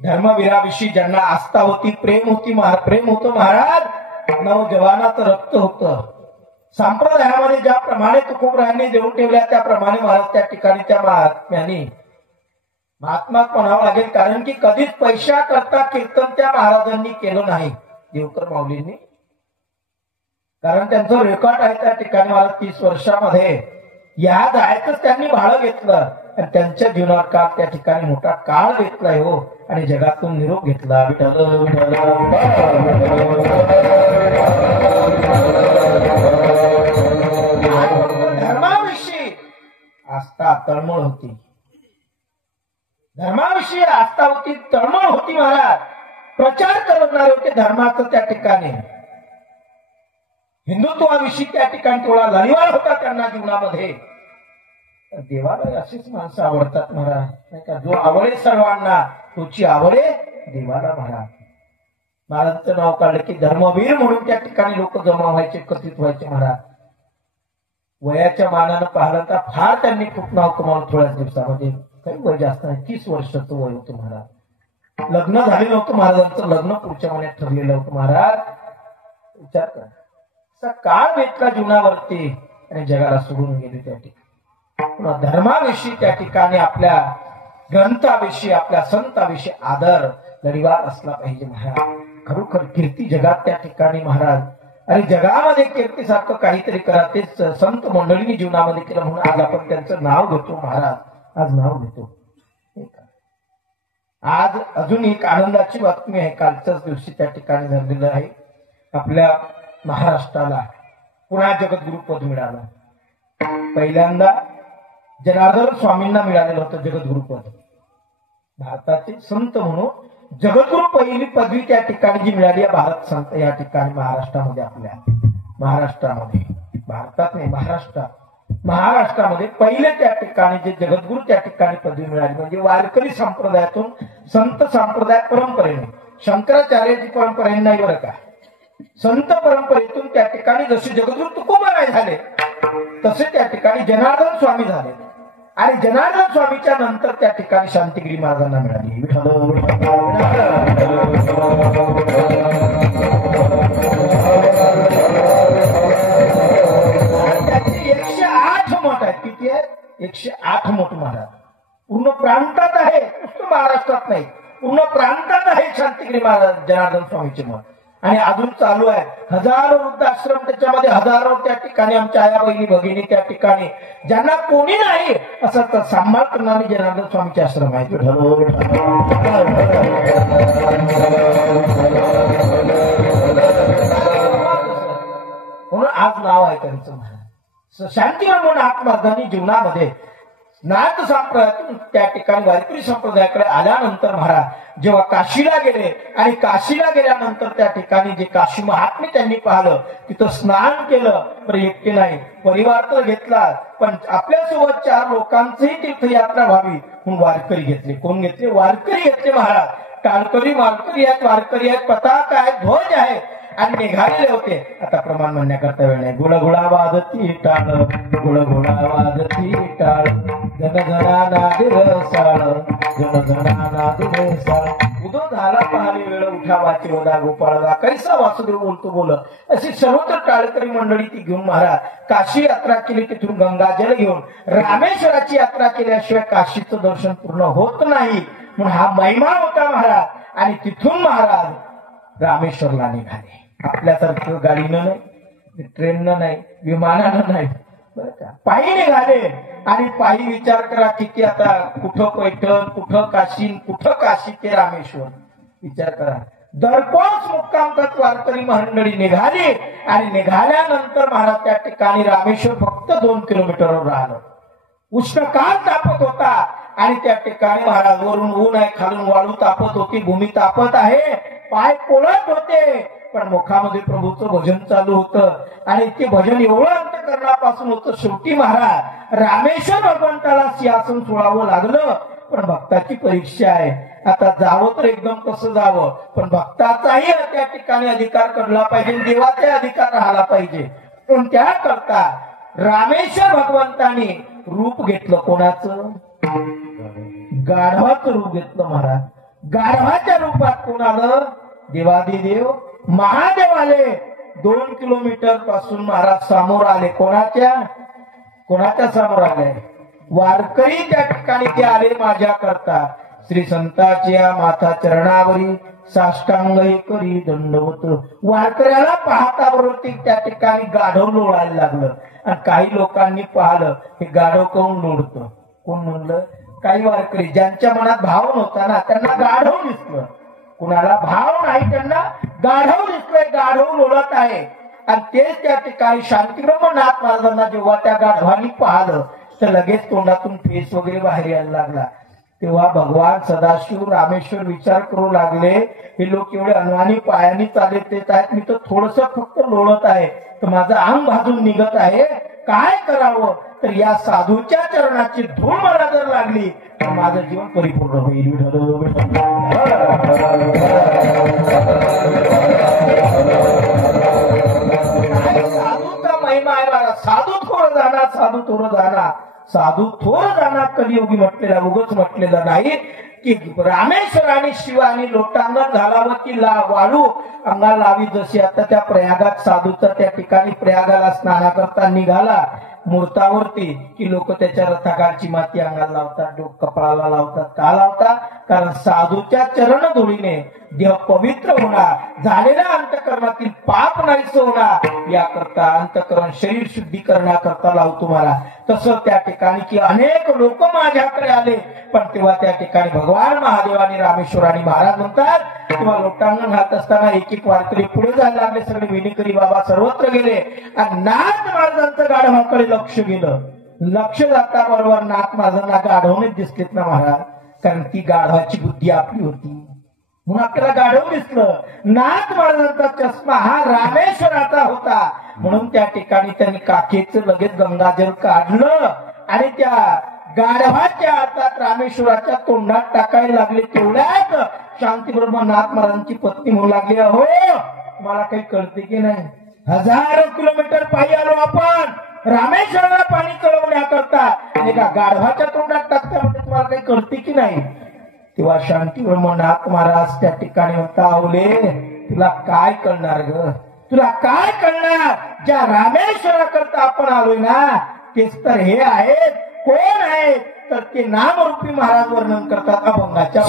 धर्मवीराविषयी ज्यांना आस्था होती, प्रेम होतं महाराज, नवजवानाचं रक्त होतं. संप्रदायामध्ये ज्याप्रमाणे तुकोबरायांनी देऊन ठेवल्या त्याप्रमाणे महाराज त्या ठिकाणी त्या महात्म्याने महात्माच म्हणावं लागेल. कारण की कधीच पैशा करता कीर्तन त्या महाराजांनी केलं नाही, देवकर माऊलींनी. कारण त्यांचं रेकॉर्ड आहे त्या ठिकाणी. मला 30 वर्षामध्ये या जायचंच त्यांनी भाडं घेतलं आणि त्यांच्या जीवनावर काळ त्या ठिकाणी मोठा काळ घेतलाय हो. आणि जगातून निरोप घेतला. धर्माविषयी आस्था तळमळ होती, धर्माविषयी आस्था होती, तळमळ होती महाराज. प्रचार करणारे होते धर्माचं त्या ठिकाणी. हिंदुत्वाविषयी त्या ठिकाणी थोडा लढीवाळ होता त्यांना जीवनामध्ये. देवाला अशीच माणसं आवडतात महाराज, नाही का. जो आवडे सर्वांना तोची आवडे देवाला महाराज. महाराजांचं नाव काढलं की धर्मवीर म्हणून त्या ठिकाणी लोक जमा व्हायचे, एकत्रित व्हायचे महाराज. वयाच्या मानानं पाहिलं तर फार त्यांनी खूप नाव कमावलं थोड्याच दिवसामध्ये. काही वय जास्त नाही, 30 वर्षाचं वय होतं महाराज. लग्न झालेलं नव्हतं महाराजांचं, लग्न पुढच्या महिन्यात ठरलेलं होतं महाराज. विचार करा, असा काळ भेटला जीवनावरती आणि जगाला सोडून गेले त्या ठिकाणी. धर्माविषयी त्या ठिकाणी, आपल्या ग्रंथाविषयी, आपल्या संताविषयी आदर लढीवार असला पाहिजे महाराज. खरोखर कीर्ती जगात त्या ठिकाणी महाराज. आणि जगामध्ये कीर्तीसारखं काहीतरी करा, तेच संत मंडळींनी जीवनामध्ये केलं म्हणून आज आपण त्यांचं नाव घेतो महाराज. आज नाव घेतो. आज अजून एक आनंदाची बातमी आहे, कालच्याच दिवशी त्या ठिकाणी झालेलं आहे. आपल्या महाराष्ट्राला पुन्हा जगद्गुरु पद मिळालं. पहिल्यांदा जनार्दन स्वामींना मिळालेलं होतं जगद्गुरु पद. भारताचे संत म्हणून जगद्गुरु पहिली पदवी त्या ठिकाणी जी मिळाली आहे भारत संत या ठिकाणी महाराष्ट्रामध्ये, आपल्या महाराष्ट्रामध्ये, भारतात नाही महाराष्ट्रामध्ये पहिले त्या ठिकाणी जे जगद्गुरु त्या ठिकाणी पदवी मिळाली. म्हणजे वारकरी संप्रदायातून, संत संप्रदाय परंपरेने, शंकराचार्याची परंपरेने नाही बरं का, संत परंपरेतून त्या ठिकाणी जसे जगद्गुरु तुकोबाराय झाले तसे त्या ठिकाणी जनार्दन स्वामी झाले. आणि जनार्दन स्वामीच्या नंतर त्या ठिकाणी शांतिगिरी महाराजांना मिळाली. त्याची 108 मठ आहेत. किती आहेत? 108 मठ महाराज. पूर्ण प्रांतात आहे, नुसतं महाराष्ट्रात नाही, पूर्ण प्रांतात आहे शांतिगिरी महाराज जनार्दन स्वामीचे मठ. आणि अजून चालू आहे. हजारो वृद्धाश्रम त्याच्यामध्ये, हजारो त्या ठिकाणी आमच्या आया बहिणी भगिनी त्या ठिकाणी ज्यांना कोणी नाही असं सांभाळ करणारे जनार्दन स्वामीचे आश्रम आहेत. म्हणून आज नाव आहे त्यांचं महाराज. शांतीराम म्हणून आत्महत्यांनी जीवनामध्ये नाथ संप्रदायातून त्या ठिकाणी वारकरी संप्रदायाकडे आल्यानंतर महाराज जेव्हा काशीला गेले आणि काशीला गेल्यानंतर त्या ठिकाणी जे काशी महात्मे त्यांनी पाहिलं, तिथं स्नान केलं. पण एकटे नाही, परिवार तर घेतला, पण आपल्यासोबत 4 लोकांचीही तीर्थयात्रा व्हावी म्हणून वारकरी घेतले. कोण घेतले? वारकरी घेतले महाराज. टाळकरी वारकरी आहेत, वारकरी आहेत, पताका आहेत, ध्वज आहे आणि निघालेले होते. आता प्रमाण म्हणण्याकरता वेळ नाही. गुळगुळा वाजती टाळ, गुळगुळा वाजती टाळ, जनजना नादी रसाळ, जनजना नादी रसाळ. उदो झाला पाहली वेळ, उठा वाची वदा गोपाळला, कैसा वासुदेव बोलतो बोल. अशी सर्वत्र टाळकरी मंडळी ती घेऊन महाराज काशी यात्रा केली. तिथून गंगाजल घेऊन रामेश्वराची यात्रा केल्याशिवाय काशीचं दर्शन पूर्ण होत नाही म्हणून हा महिमा होता महाराज. आणि तिथून महाराज रामेश्वरला निघाले. आपल्यासारखं गाडीनं नाही, ट्रेननं नाही, विमानानं नाही, बरं का, पायी निघाले. आणि पायी विचार करा किती, आता कुठं पैठण, कुठं काशी ते रामेश्वर. विचार करा. दरपोच मुक्कामगत वारकरी मंडळी निघाली. आणि निघाल्यानंतर महाराज त्या ठिकाणी रामेश्वर फक्त 2 किलोमीटरवर राहिलं. उष्णकाळ तापत होता आणि त्या ठिकाणी महाराज वरून ऊन आहे, खालून वाळू तापत होती, भूमी तापत आहे, पाय पोळत होते. पण मुखामध्ये प्रभूचं भजन चालू होतं. आणि ते भजन एवढं अंतःकरणापासून होतं. शेवटी महाराज रामेश्वर भगवंताला सिंहासन सोडावं लागलं. पण भक्ताची परीक्षा आहे. आता जावं तर एकदम कसं जावं, पण भक्ताचाही त्या ठिकाणी अधिकार करला पाहिजे, देवाचा अधिकार राहिला पाहिजे. पण त्याकरता रामेश्वर भगवंताने रूप घेतलं. कोणाचं? गाढवाचं रूप घेतलं महाराज. गाढवाच्या रूपात कोण आलं? देवादिदेव महादेव आले. 2 किलोमीटर पासून महाराज समोर आले. कोणाच्या समोर आले? वारकरी त्या ठिकाणी ते आले माझ्या करता. श्री संताच्या माथा चरणावरी साष्टांग करी दंडवत. वारकऱ्याला पाहता बरोबर त्या ठिकाणी गाढव लोळायला लागलं. आणि काही लोकांनी पाहिलं हे गाढव कोण लोळतं. कोण म्हणलं? काही वारकरी ज्यांच्या मनात भाव नव्हता ना त्यांना गाढव दिसलं. कुणाला भाव नाही त्यांना गाढव दिसलंय. गाढव लोळत आहे. आणि तेच त्या ठिकाणी शांतीब्रह्मनाथ महाराजांना जेव्हा त्या गाढवांनी पाहिलं तर लगेच तोंडातून फेस वगैरे बाहेर यायला लागला. तेव्हा भगवान सदाशिव रामेश्वर विचार करू लागले, हे लोक एवढे अनवाणी पायानी चालत येत आहेत, मी तर थोडस फक्त लोळत आहे तर माझं अंग भाजून निघत आहे, काय करावं? तर या साधूच्या चरणाची धूळ मला जर लागली तर माझं जीवन परिपूर्ण होईल. साधूचा महिमा आहे मला. साधू थोर जाणार, साधू थोर जाणार, साधू थोर जाणार कलियुगी म्हटलेला, उगच म्हटलेला नाही की रामेश्वर आणि शिव आणि लोटांगण घालावं की वाळू अंगाला लावी. जशी आता त्या प्रयागात साधूचा त्या ठिकाणी प्रयागाला स्नानाकरता निघाला मूर्तावरती की लोक त्याच्या रथाखालची माती अंगाला लावतात, डोक कपाळाला लावतात. का लावतात? कारण साधूच्या चरण धुळीने देह पवित्र होणार, झालेल्या अंतकरणातील पाप नाहीच होणार याकरता अंतकरण शरीर शुद्धीकरणाकरता लावतो मला. तसं त्या ठिकाणी की अनेक लोक माझ्याकडे आले पण तेव्हा त्या ठिकाणी भगवान महादेवानी रामेश्वरानी महाराज म्हणतात तेव्हा लोटांगण घालत असताना एक एक वारकरी पुढे जायला लागले. सगळे विनिकरी बाबा सर्वत्र गेले आणि नाथ महाराजांचं गाढवाकडे लक्ष गेलं. लक्ष जाता बरोबर नाथ महाराजांना गाढवणेच दिसलेत ना महाराज, कारण ती गाढवाची बुद्धी आपली होती म्हणून आपल्याला गाढव दिसलं. नाथ महाराजांचा चष्मा हा रामेश्वराचा होता म्हणून त्या ठिकाणी त्यांनी काखेचं लगेच गंगाजल काढलं आणि त्या गाढवाच्या हातात रामेश्वराच्या तोंडात टाकायला लागले. तेवढ्यात शांतीबरोबर नाथ महाराजांची पत्नी म्हणू लागली, अहो मला काही कळते की नाही, 1000 किलोमीटर पायी आलो आपण रामेश्वराला पाणी चढवण्याकरता आणि एका गाढवाच्या तोंडात टाकता म्हणजे तुम्हाला काही कळते की नाही? तेव्हा शांतीब्रह्मनाथ महाराज त्या ठिकाणी म्हणता, अवले तुला काय कळणार ग, तुला काय कळणार? ज्या रामेश्वराकरता आपण आलोय ना तेच तर हे आहेत. कोण आहेत? तर ते नामरूपी महाराज वर्णन करतात अभंगाच्या.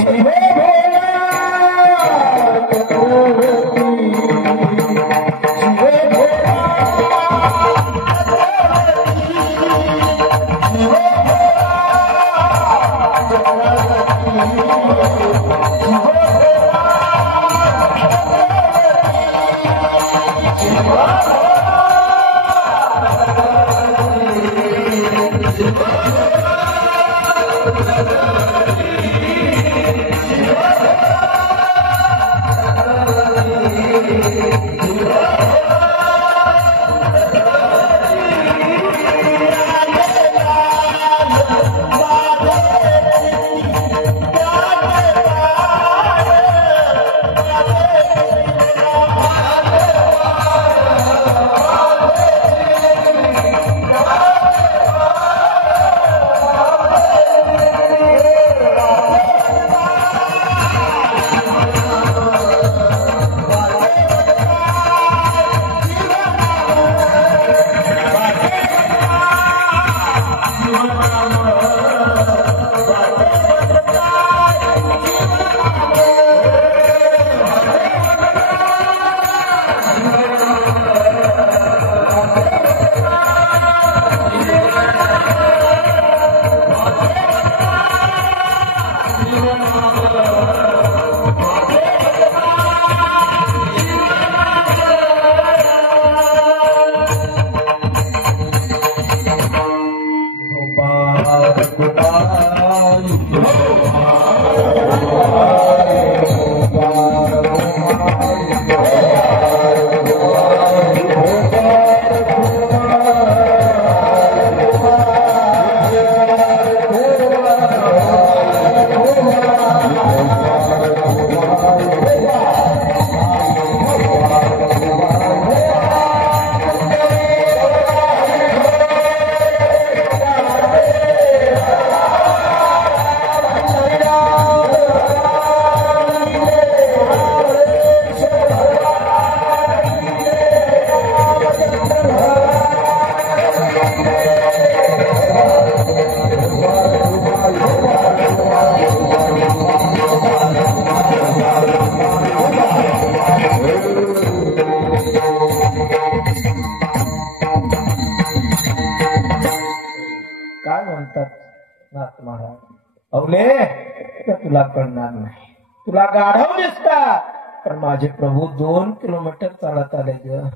करणार नाही. तुला गाढव दिसतात, पण माझे प्रभू 2 किलोमीटर चालत आले ग.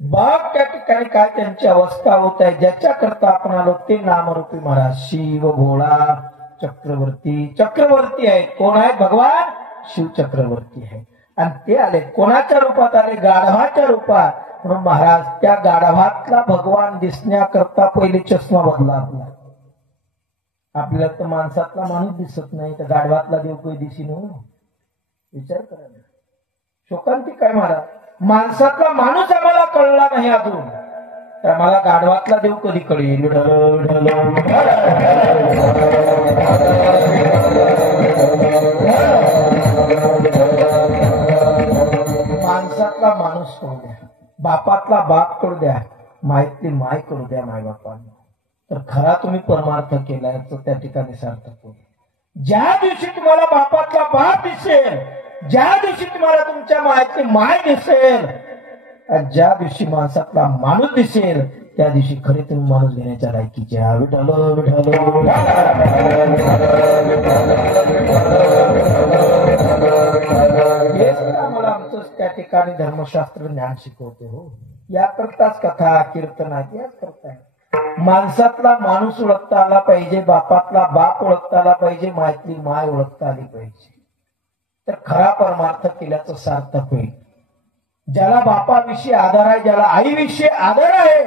बघ त्या ठिकाणी काय त्यांची अवस्था होत आहे. ज्याच्या करता आपण आलो ते नामरूपी महाराज शिव भोळा चक्रवर्ती. चक्रवर्ती आहेत. कोण आहेत? भगवान शिव चक्रवर्ती आहे. आणि ते आले कोणाच्या रूपात आले? गाढवाच्या रूपात. म्हणून महाराज त्या गाढवातला भगवान दिसण्याकरता पहिले चष्मा बदला आपला. आपल्याला तर माणसातला माणूस दिसत नाही, तर गाढवातला देव काही दिसी न. विचार करा. शोकांतिक काय महाराज, माणसातला माणूस आम्हाला कळला नाही अजून, तर आम्हाला गाढवातला देव कधी कळेल? माणसातला माणूस करू द्या, बापातला बाप करू द्या, माहितली माय करू द्या माय बापांना, तर खरा तुम्ही परमार्थ केलाय तर त्या ठिकाणी सार्थक होईल. ज्या दिवशी तुम्हाला बापातला बाप दिसेल, ज्या दिवशी तुम्हाला तुमच्या मायतली माय दिसेल, आणि ज्या दिवशी माणसातला माणूस दिसेल, त्या दिवशी खरे तुम्ही माणूस घेण्याच्या लायकीचे. विठ्ठल विठ्ठल. हेच आम्हाला आमचं त्या ठिकाणी धर्मशास्त्र ज्ञान शिकवते. हो, याकरताच कथा कीर्तन आहे, याच करताय. माणसातला माणूस ओळखता आला पाहिजे, बापातला बाप ओळखता आला पाहिजे, मायतली माय ओळखता आली पाहिजे, तर खरा परमार्थ केल्याचं सार्थक होईल. ज्याला बापाविषयी आदर आहे, ज्याला आईविषयी आदर आहे,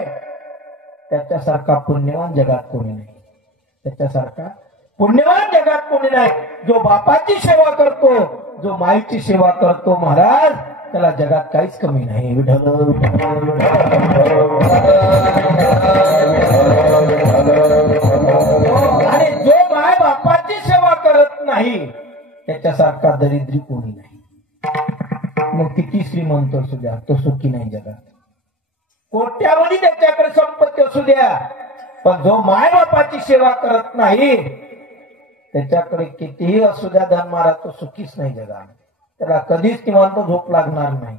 त्याच्यासारखा पुण्यवान जगात कोणी नाही. त्याच्यासारखा पुण्यवान जगात कोणी नाही. जो बापाची सेवा करतो, जो माईची सेवा करतो महाराज, त्याला जगात काहीच कमी नाही. आणि जो माय बापाची सेवा करत नाही, त्याच्यासारखा दरिद्री कोणी नाही. मग किती श्रीमंत असू द्या, तो सुखी नाही जगात. कोट्यावधी त्याच्याकडे संपत्ती असू द्या, पण जो माय बापाची सेवा करत नाही, त्याच्याकडे कितीही असू द्या धन महाराज, तो सुखीच नाही जगात. त्याला कधीच निवांत झोप लागणार नाही.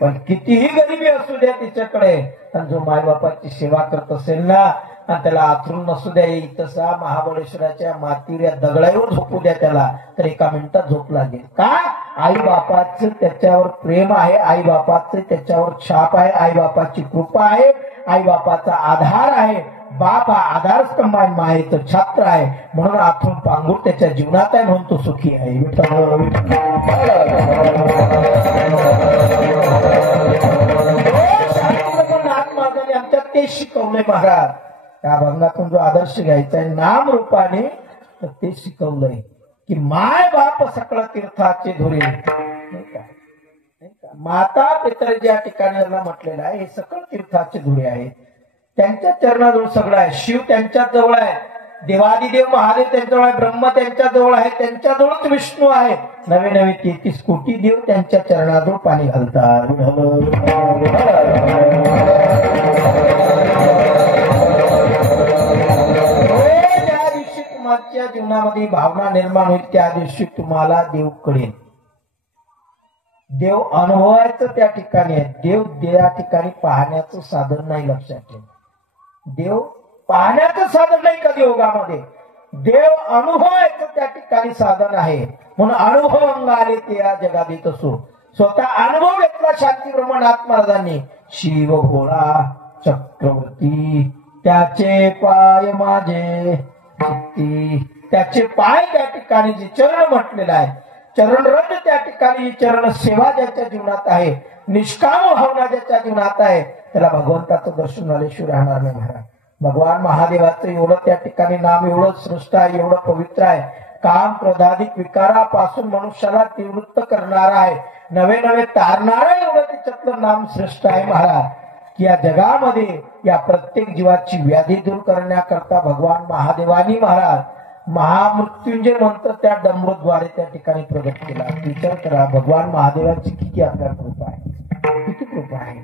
पण कितीही गरिबी असू द्या तिच्याकडे, पण जो मायबापाची सेवा करत असेल ना, आणि त्याला आथरून नसू द्या, तसा महाबळेश्वराच्या मातीवर या दगडावर झोपू द्या त्याला, तर 1 मिनिटात झोप लागेल. का? आई बापाचं त्याच्यावर प्रेम आहे, आई बापाचं त्याच्यावर छाप आहे, आई बापाची कृपा आहे, आई बापाचा आधार आहे. बाप हा आधारस्तंभ आहे, मायेचं छात्र आहे, म्हणून आथरून पांगूर त्याच्या जीवनात आहे, म्हणून तो सुखी आहे. महाराजांनी आमच्यात ते शिकवलंय महाराज. त्या भंगातून जो आदर्श घ्यायचा आहे नाम रूपाने, तर ते शिकवलंय की माय बाप सकळ तीर्थाचे धुरे. माता पितर ज्या ठिकाणी म्हटलेलं आहे, हे सकळ तीर्थाचे धुरे आहेत. त्यांच्या चरणाजवळ सगळं आहे. शिव त्यांच्या जवळ आहे, देवादिदेव महादेव त्यांच्याजवळ आहे, ब्रह्म त्यांच्या जवळ आहे, त्यांच्याजवळच विष्णू आहे. नवे नवे 33 कोटी देव त्यांच्या चरणाजवळ पाणी घालतात. ज्या दिवशी तुमच्या जीवनामध्ये भावना निर्माण होईल, त्या दिवशी तुम्हाला देव कळेल. देव अनुभवायचं त्या ठिकाणी आहे. देव त्या ठिकाणी पाहण्याचं साधन नाही, लक्षात ठेवा. देव पाहण्याचं साधन नाही कधी योगामध्ये, देव अनुभवायचं त्या ठिकाणी साधन आहे. म्हणून अनुभव अंग आले ते या जगात येत असो. स्वतः अनुभव घेतला शांतीब्रह्मनाथ महाराजांनी. शिव भोळा चक्रवर्ती त्याचे पाय माझे चित्ती. त्याचे पाय त्या ठिकाणी जे चरण म्हटलेलं आहे, चरण रज त्या ठिकाणी चरण सेवा ज्याच्या जीवनात आहे, निष्काम भावना ज्याच्या जीवनात आहे, त्याला भगवंताचं दर्शन झाल्याशिवाय राहणार नाही महाराज. भगवान महादेवाचं एवढं त्या ठिकाणी नाम एवढं श्रेष्ठ आहे, एवढं पवित्र आहे. काम क्रोधाधिक विकारापासून मनुष्याला निवृत्त करणारा आहे, नवे नवे तारणारा एवढं त्याच्यातलं नाम श्रेष्ठ आहे महाराज. की या जगामध्ये या प्रत्येक जीवाची व्याधी दूर करण्याकरता भगवान महादेवानी महाराज महामृत्युंजय मंत्र त्या डमरूद्वारे त्या ठिकाणी प्रगट केला. विचार करा, भगवान महादेवाची किती आपल्याला कृपा आहे, किती कृपा आहे.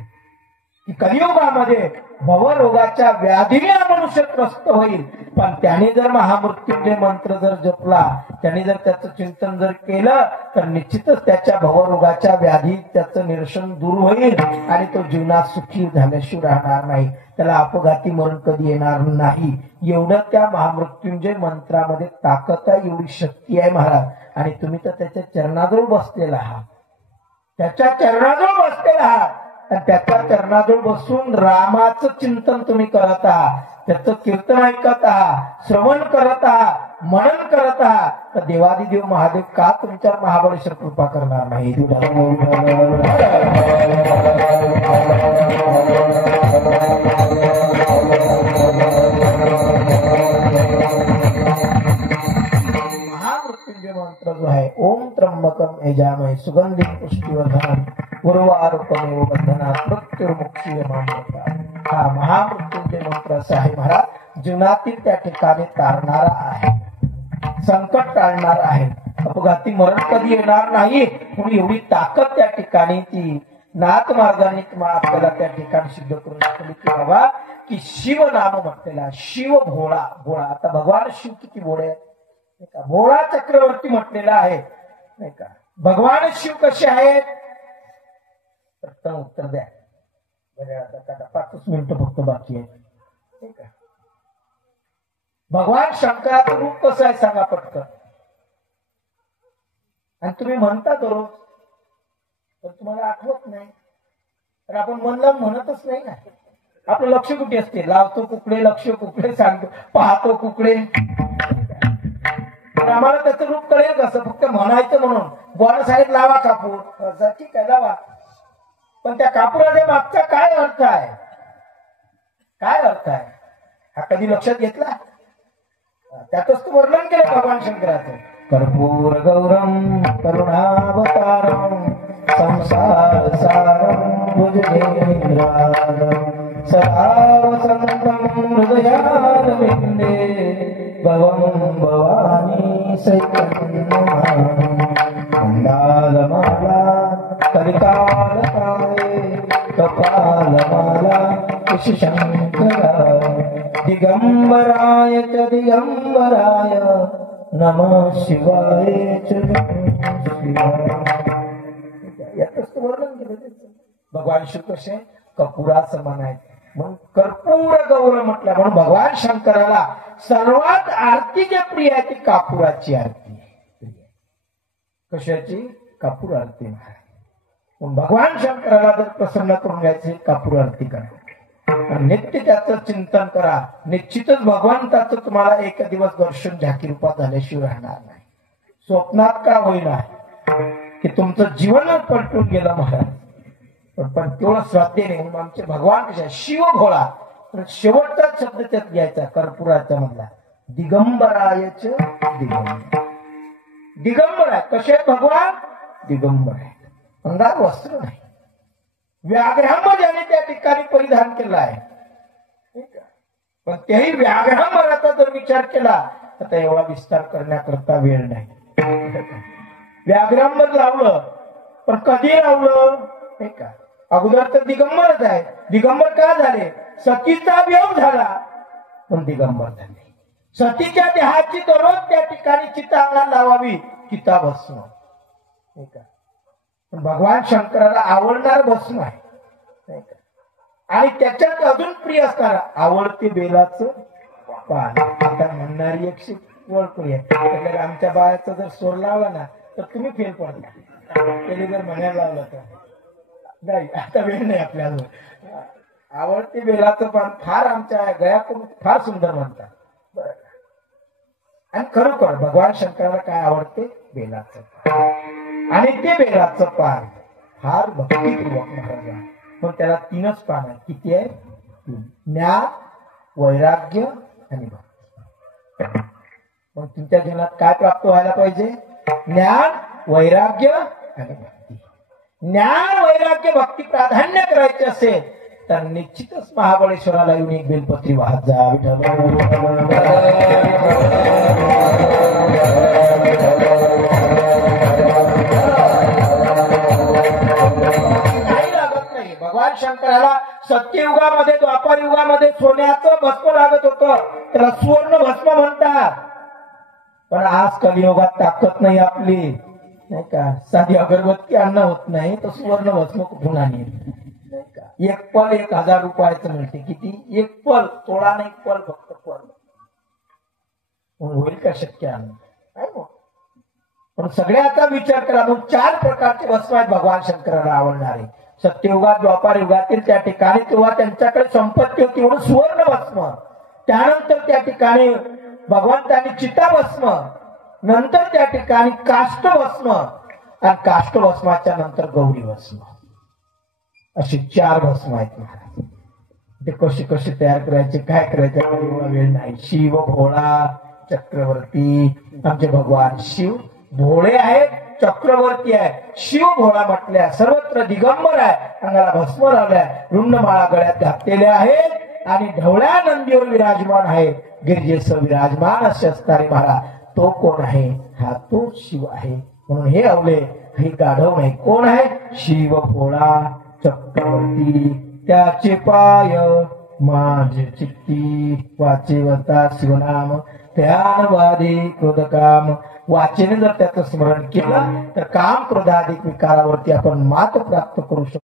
की कलियुगामध्ये भवरोगाच्या व्याधीने मनुष्य त्रस्त होईल, पण त्याने जर महामृत्युंजय मंत्र जर जपला, त्याने जर त्याचं चिंतन जर केलं, तर निश्चितच त्याच्या भवरोगाच्या व्याधी त्याचं निरसन दूर होईल आणि तो जीवनात सुखी झाल्याशिवाय राहणार नाही, त्याला अपघाती मरण कधी येणार नाही. एवढं त्या महामृत्युंजय मंत्रामध्ये ताकद आहे, एवढी शक्ती आहे महाराज. आणि तुम्ही तर त्याच्या चरणाजवळ बसलेला आहात, त्याच्या चरणाजवळ बसलेला आहात आणि त्याच्या चरणाजवळ बसून रामाचं चिंतन तुम्ही करत आहात, त्याचं कीर्तन ऐकत आहात, श्रवण करत आहात, मनन करत आहात, तर देवादिदेव महादेव का तुमच्यावर महाबळेश्वर कृपा करणार नाही? महामृत्युंजय मंत्र जो आहे, ओम त्र्यंबकम यजामहे सुगंधिं पुष्टिवर्धनम् उर्वारुकमेव बंधनात् मृत्युर्मुक्षीयमामृता. हा महामृत्युंजय मंत्र असा आहे महाराज, जीवनातील त्या ठिकाणी तारणारा आहे, संकट टाळणार आहे, अपघाती मरण कधी येणार नाही. म्हणून एवढी ताकद त्या ठिकाणी ती नाथ मार्गाने आपल्याला त्या ठिकाणी सिद्ध करून दाखवली की बाबा की शिव नाम म्हटलेला, शिव भोळा. भोळा आता भगवान शिव किती भोळे आहेत नाही का, भोळा चक्रवर्ती म्हटलेला आहे नाही का. भगवान शिव कसे आहेत? प्रथम उत्तर द्या. आता 5 मिनिटं फक्त बाकी आहेत नाही का. भगवान शंकराचं रूप कसं आहे सांगा पटकन. आणि तुम्ही म्हणता दररोज, पण तुम्हाला आठवत नाही, तर आपण मनला म्हणतच नाही ना. आपलं लक्ष कुठे असते? लावतो कुकडे, लक्ष कुकडे, सांगतो पाहतो कुकडे. पण आम्हाला त्याचं रूप कळेल कसं? फक्त म्हणायचं म्हणून बुवानं सांगितलं लावा कापूर, ठीक आहे लावा, पण त्या कापुराच्या मागचा काय अर्थ आहे? काय अर्थ आहे हा कधी लक्षात घेतला? त्यातच तू वर्णन केलं भगवान शंकराचं. कर्पूर गौरम करुणावतारम संसार सारम भुजगेंद्रारम सदा वसंतम हृदयारविंदे भवं भवानी सैतन्यमानं मंदालमाला कलिकालकाये कपालमाला शंकराय दिगंबराय च दिगंबराय नमः शिवाय च शिवाय. यातच वर्णन केलं. भगवान शिव कसे कपुरा समान आहेत म्हणून कर्पूर गौर म्हटलं. म्हणून भगवान शंकराला सर्वात आरती जे प्रिय आहे ती कापुराची आरती. कशाची? कापूर आरती. भगवान शंकराला जर प्रसन्न करून घ्यायचे कापूर आरती करा, नित्य त्याचं चिंतन करा. निश्चितच भगवंताचं तुम्हाला एक दिवस दर्शन झाकी रूपात झाल्याशिवाय राहणार नाही. स्वप्नात का होईना की तुमचं जीवनच पलटून गेलं महाराज, पण तेवढं श्रद्धेने. म्हणून आमचे भगवान कसे शिव भोळा. शेवटचा शब्द त्यात घ्यायचा कर्पुराचा मधला दिगंबरायच दिगंबर. दिगंबर आहे. कसे भगवान? दिगंबर आहे. अंगात वस्त्र नाही. व्याघ्रांबराने त्या ठिकाणी परिधान केला आहे, पण तेही व्याघ्रांबराचा जर विचार केला तर एवढा विस्तार करण्याकरता वेळ नाही. व्याघ्रांबर लावलं, पण कधी लावलं नाही का? अगोदर तर दिगंबरच आहे. दिगंबर का झाले? सतीचा वियोग झाला पण दिगंबर झाले. सतीच्या देहाची दररोज त्या ठिकाणी चिता अंगाला लावावी, चिता भस्म नाही का. पण भगवान शंकराला आवडणार भस्म आहे नाही का. आणि त्याच्यात अजून प्रिय असणारा आवडते बेलाचं पान. आता म्हणणारी एक ओळखूया. आमच्या बाळाचा जर सोर लावला ना तर तुम्ही फेल पडला. त्याने जर म्हणायला लावलं तर नाही. आता वेळ नाही आपल्याला. आवडते बेलाचं पान फार आमच्या गयाकडून फार सुंदर म्हणतात. बरं. आणि खरोखर भगवान शंकराला काय आवडते? बेलाचं पान. आणि ते बेलाचं पान फार भक्तीपूर्वक महाराज. मग त्याला 3च पान आहे. किती आहे? ज्ञान, वैराग्य आणि भक्ती. मग तुमच्या जीवनात काय प्राप्त व्हायला पाहिजे? ज्ञान, वैराग्य आणि भक्ती. ज्ञान, वैराग्य, भक्ती प्राधान्य करायचे असेल तर निश्चितच महाबळेश्वराला येऊन एक बेलपत्री वाहत जा. काही लागत नाही. भगवान शंकराला सत्ययुगामध्ये द्वापार युगामध्ये सोन्याचं भस्म लागत होतं, त्याला सुवर्ण भस्म म्हणतात. पण आज कलियुगात ताकद नाही आपली, नाही का, साधी अगरबत्ती आणणं होत नाही तर सुवर्ण भस्म कुठून आणली, नाही का. एक पल 1000 रुपयाचं मिळते. किती? एक पल, तोडा नाही, पल, फक्त पल. होईल का शक्य? आणणं. पण सगळ्याचा विचार करा. मग 4 प्रकारचे भस्म आहेत भगवान शंकराला आवडणारे. सत्ययुगात द्वापार युगातील त्या ठिकाणी तेव्हा त्यांच्याकडे संपत्ती होती म्हणून सुवर्ण भस्म. त्यानंतर त्या ठिकाणी भगवंतांनी चिता भस्म, नंतर त्या ठिकाणी काष्ट भस्म, आणि काष्ट भस्माच्या नंतर गौरी भस्म, अशी 4 भस्म आहेत महाराज. ते कशी कशी तयार करायचे, काय करायचे, एवढा वेळ नाही. शिव भोळा चक्रवर्ती, आमचे भगवान शिव भोळे आहेत, चक्रवर्ती आहे. शिव भोळा म्हटल्या, सर्वत्र दिगंबर आहे, अंगाला भस्म लावलाय, रुंडमाळा गळ्यात घातलेल्या आहेत आणि ढवळ्या नंदीवर विराजमान आहे, गिरिजेस विराजमान असे असणारे महाराज. तो कोण आहे? हा तो शिव आहे. म्हणून हे अवले, हे गाढव नाही. कोण आहे? शिव भोळा चक्रवर्ती. त्याचे पाय माझे चित्ती, वाचेवता शिवनाम ध्यान वादी क्रोधकाम. वाचेने जर त्याचं स्मरण केलं तर काम क्रोधाधिक विकारावरती आपण मात प्राप्त करू शकतो.